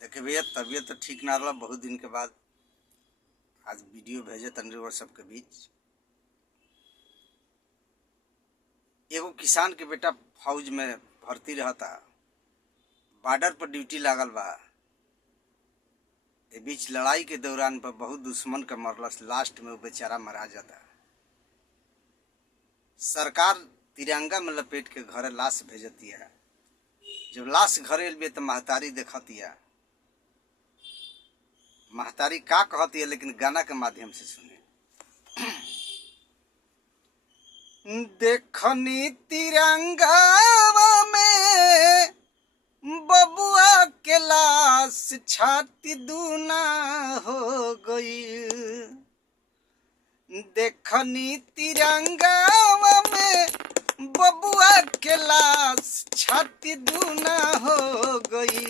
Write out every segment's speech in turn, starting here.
देखे भैया तबीयत तो ठीक ना रहा। बहुत दिन के बाद आज वीडियो भेजे तंदुरुस्त सबके बीच। एगो किसान के बेटा फौज में भर्ती रहता, बॉर्डर पर ड्यूटी लागल बा। ए बीच लड़ाई के दौरान पर बहुत दुश्मन के मरलस, लास्ट में वो बेचारा मरा जाता। सरकार तिरंगा में लपेट के घरे लाश भेजती है। जब लाश घरे एलिए तो महतारी देखती है। महतारी का कहती है, लेकिन गाना के माध्यम से सुने। देखनी तिरंगा में बबुआ के लाश छाती दूना हो गई। देखनी तिरंगा में बबुआ के लाश छाती दूना हो गई।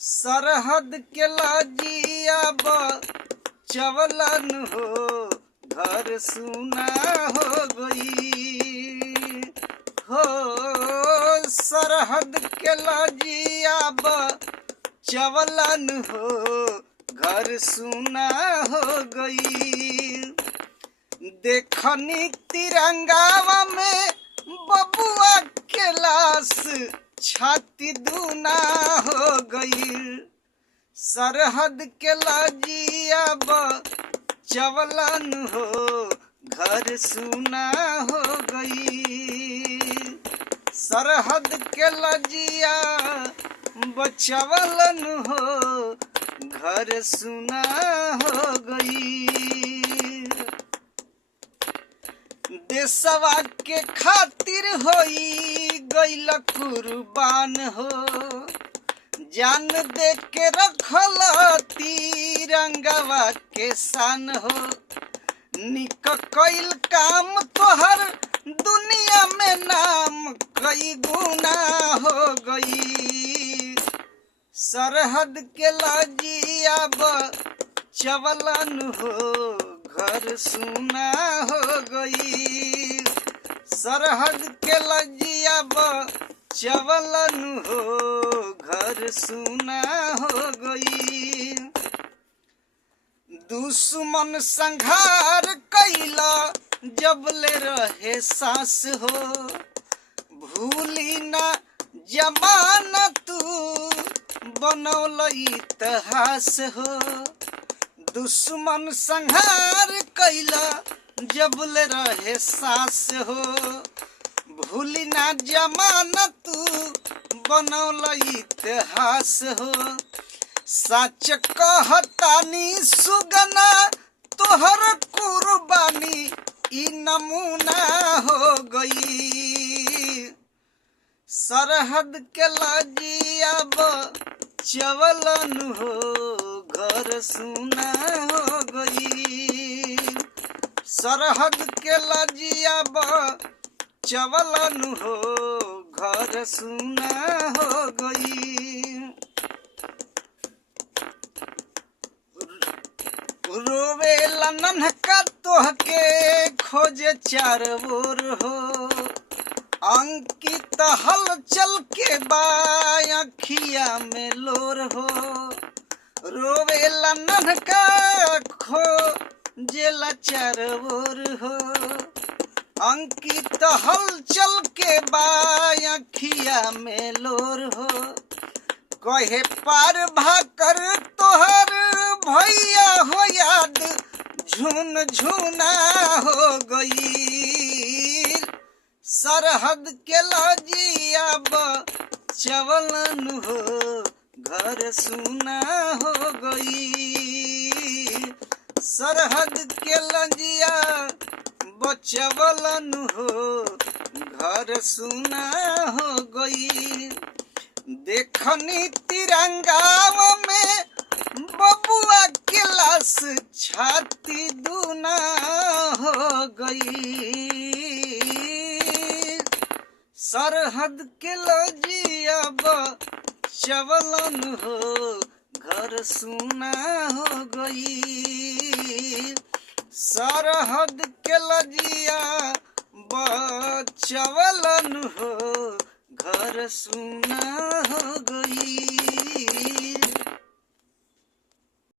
सरहद के लाजिया चवलन हो घर सुना हो गई। हो सरहद के लाजिया चवलन हो घर सुना हो गई। देखनी तिरंगा में बबुआ के लाश छाती दूना हो गई। सरहद के लाजिया चवलन हो घर सुना हो गई। सरहद के लाजिया बचवलन हो घर सुना हो गई। देशवा के खातिर होई गइल कुर्बान हो, जान दे के रखल तिरंगवा के शान हो। निक कइल काम तोहर दुनिया में नाम कई गुना हो गई। सरहद के लाजिया चवलन हो घर सुना हो गई। सरहद के लाजिया चवलन हो घर सुना हो गई। दुश्मन संघार कैला जबले रहे सांस हो, भूली ना जमाना तू बनौल इतिहास हो। दुश्मन संहार कैला जबले रहे सांस हो, भूली ना जमाना तू बनौल इतिहास हो। सच कहतानी सुगना तोहर कुर्बानी ई नमूना हो गई। सरहद के लाजिया चवलन हो घर सुना हो गई। सरहद के लाजिया चवलन हो घर सुना हो गई। रोवेला नन्हका तोहके खोजे चार ओर हो, अंकित हलचल के बाखिया में लोर हो। रोवेला नन्हका खोजेला चार ओर हो, अंकित हलचल के बाखिया में लोर हो। कहे पार भाकर तोहर भैया हो याद झुन झुना हो गई। सरहद के लाजिया चवलन हो घर सुना हो गई। सरहद के लाजिया बचवलन हो घर सुना हो गई। देखनी तिरंगा में बबुआ के लाश छाती दूना हो गई। सरहद के लाजिया चवलन हो घर सुना हो गई। सरहद के लाजिया चवलन हो घर सुना हो गई।